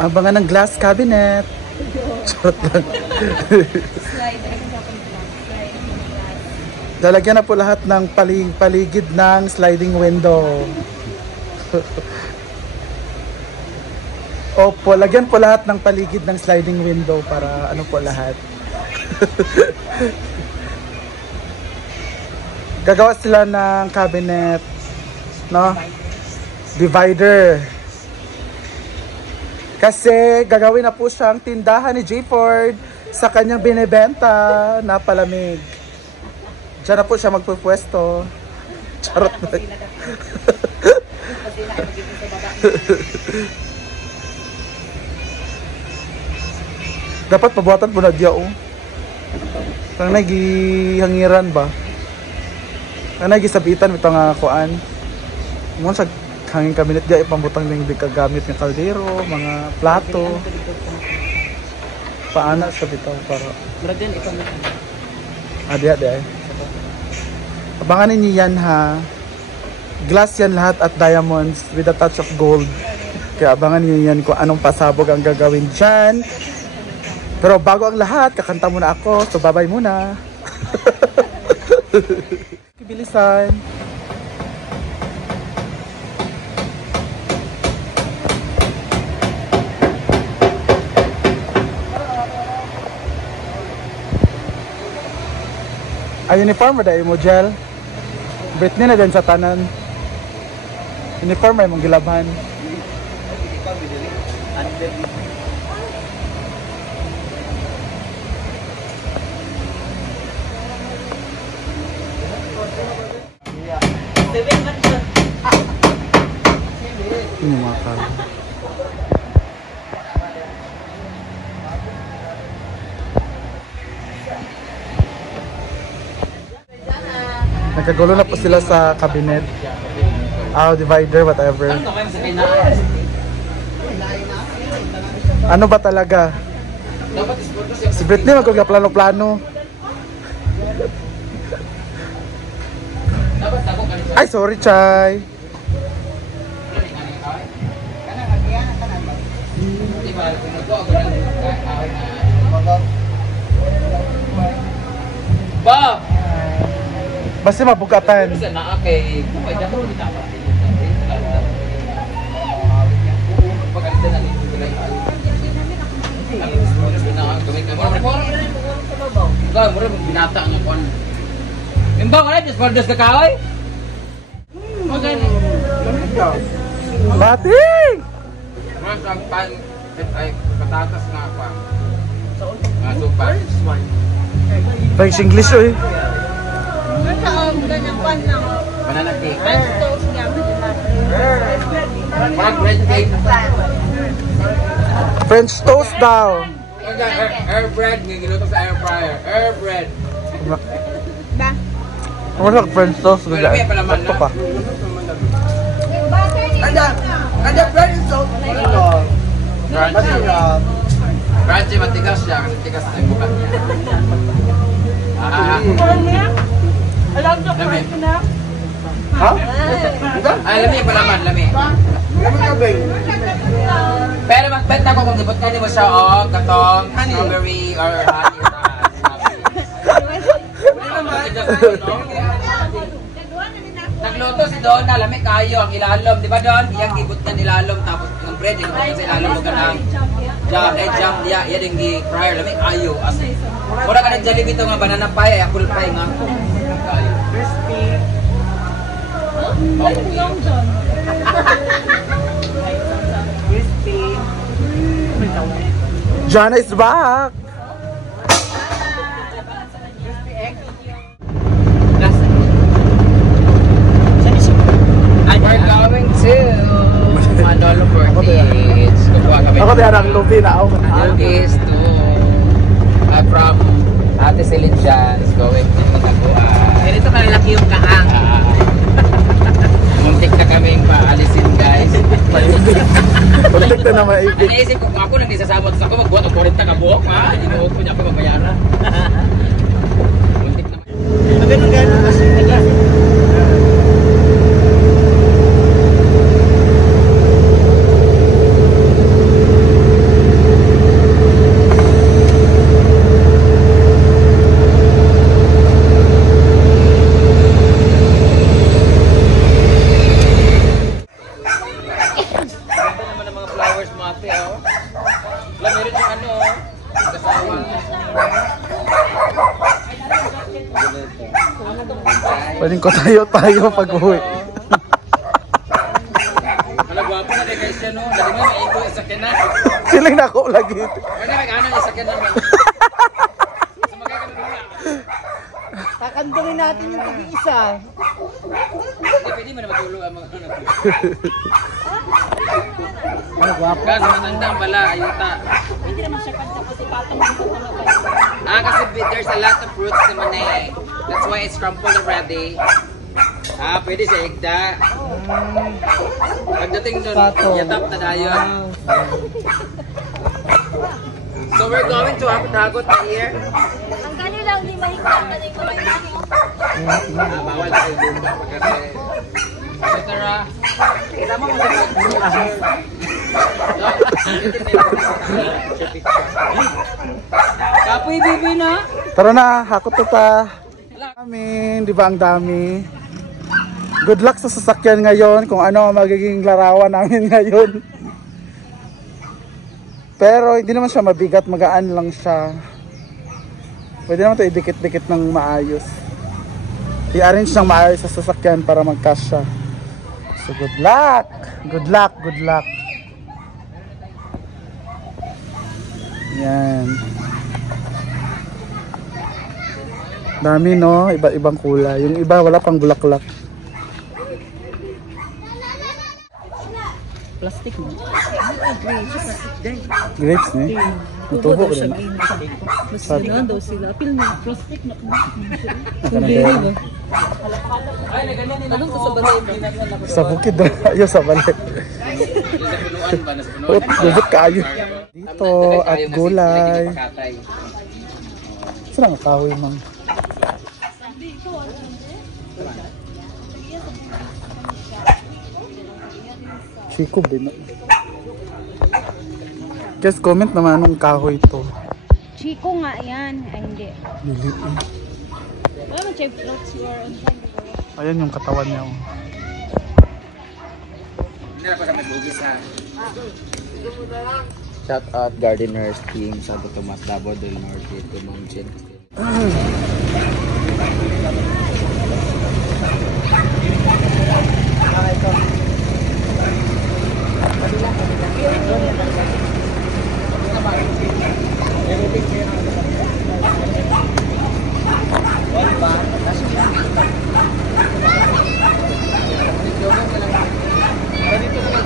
Abangan ng glass cabinet. Charot lang. Lalagyan na po lahat ng paligid ng sliding window. Opo, lagyan po lahat ng paligid ng sliding window para ano po lahat. Gagawa sila ng cabinet, no? Divider. Kasi gagawin na po siyang tindahan ni J. Ford sa kanyang binibenta na palamig. Diyan na po siya magpupwesto. Charot na. Dapat pabuhatan po na diya, oh. Kang nagihangiran ba? Kang nagisabitan ito nga kuan. Mo sa hanging cabinet diya ipambutang ning kagamit ng kaldero, mga plato. Paana sa bitaw para. Murag din ipambutang. Diya. Abangan niyo yan ha. Glass yan lahat at diamonds with a touch of gold. Kaya abangan niyo yan kung anong pasabog ang gagawin dyan. Pero bago ang lahat, kakanta muna ako. So bye-bye muna. Kibilisan. Ay, uniform mo dahil mo, Jel. Britney na din sa tanan. Uniform ay mong gilabhan. Ini makan. Nagkagulo na po sila sa cabinet. Divider, whatever. Ano ba talaga? Si Britney magkaplano-plano. Ay, sorry, Chay. Bob! Basta mabugatan. Binata niya kon. Imbaw ka na, just for this kakaway? Bating! Mas ang pan, ay patatas nga pa. Nga super. French English, eh. Banana cake. Parang bread cake. French toast daw. Air bread, gigiluto sa air fryer. Air bread. Ba? Wala French toast. Malami palaman na. Pa. Kada bread is so Crunchy, matigas siya kasi tigas na yung bukat niya. alam ko ko na. Ha? Ay, lami palaman, lami. Pero magbenta ko kung gibot ka mo siya o katong strawberry or honey. Nagluto si Donna, lami kayo ang ilalom, di ba Don? Iyang gibot na nilalom tapos yung bread yung sa ilalom mo ganang jam dia iya ding di fryer lami kayo. Ora ka ng Jollibee to nga banana pie ay apple pie nga. Crispy. Crispy. Jana is back. We're going to Manolo Fortis. Kukuha kami. Ako din ang lupi na ako. Lugis to from Ate Celine Jan's going to Mataguan. Ganito kalalaki yung kahang. Muntik na kaming paalisin guys. Muntik na maipit. Naisip ko ako nang isasabot sa ako magbuhat o 40 ka buhok ha. Hindi mo ko niya ako magbayaran. Muntik na. Ganun kasi Pwedeng ko tayo pag-uwi. Wala gwapo na guys yan no. Dali mo maigo isa kena. Siling na ako lagi. Ano nag-ano isa kena. Sumagay ka na. Kakandungin natin yung tag-iisa. Pwede mo na matulog ang mga ano. Ano, guwapo? Kasi matandang pala, ayuta. Hindi naman siya kanta kasi patong Kasi there's a lot of fruits naman eh. That's why it's crumpled already. Pwede sa igda. Pagdating doon, yatap na dayon. So we're going to Hagot na here. ang kanyo lang di mahigpit na yung mga Bawal tayo doon kasi. So Tara, kita mo sa Kapoy bibi na. Tara na, hakot na ta. Amin, di ba ang dami? Good luck sa sasakyan ngayon kung ano ang magiging larawan namin ngayon. Pero hindi naman siya mabigat, magaan lang siya. Pwede naman ito idikit-dikit ng maayos. I-arrange ng maayos sa sasakyan para magkasya. So good luck! Good luck, good luck. Yan. Dami no, iba-ibang kulay. Yung iba wala pang bulaklak. Plastic mo. Grapes ni. Natubo ko rin. Mas gano'n daw sila. Apil na. Plastic na. Anong sa balay? Sa bukid daw. Ayaw sa balay. Bubot kayo. Dito at gulay. Saan ang kahoy mang? Chico Bino. Guys, comment naman anong kahoy to. Chico nga yan. Ay hindi. Lili. Wala man chive floats you are on time. Ayan yung katawan niya. Oh. Hindi ako sa may bugis ha. Shout out Gardeners Team Santo Tomas, Davao del Norte, Tumanchen.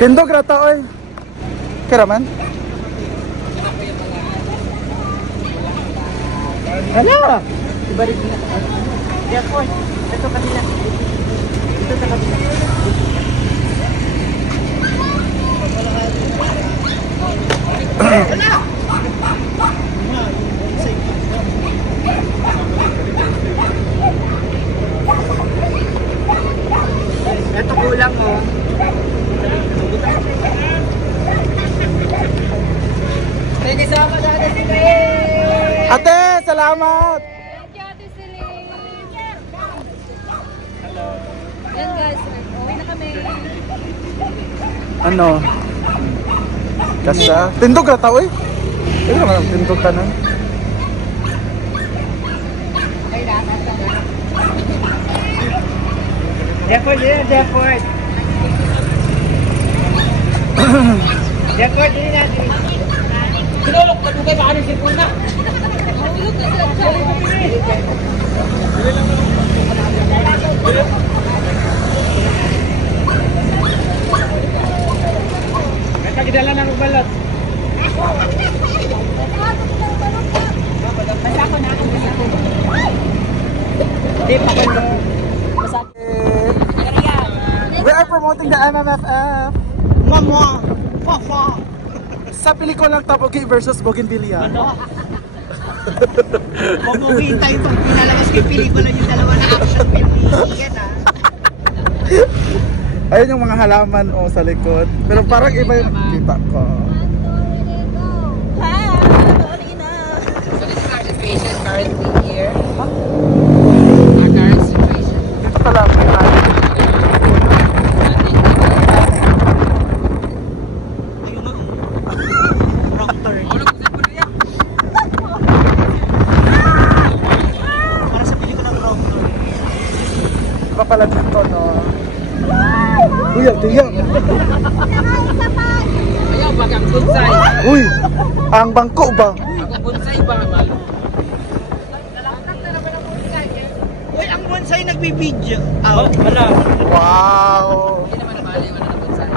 Tindog rata oy. Kira man? Ano? Ibalik na. Yakon. Ito kanila. Ito sa kanila. Ito kulang mo. May kasama na si May. Ate, salamat. Thank you, Ate Celine. Yan guys, uwi na kami. Ano? Kasya. Tindog rata oy. Pwede naman tindog ka na. Deport din, deport. Deport din natin. Sinulok na dugay ba anong sipon na? May kagidala na balot. Basta ako na ako. Hindi pa ko. We are promoting the MMFF Mama! Papa! sa pelikulang Tabugi versus Bougainvillea. Ano? Mamuhin tayo pag pinalabas kay pelikula yung dalawa na action film ni Ian Ayun yung mga halaman sa likod. Pero parang iba yung kita ko. So this is our situation currently here. Our current situation. Dito pala may Tiyak. Ayaw ba kang bonsai? Uy, ang bangko ba? Ako bonsai ba malo? Uy, ang bonsai nagbibidyo. Wala. Wow. Hindi naman nabali wala na bonsai.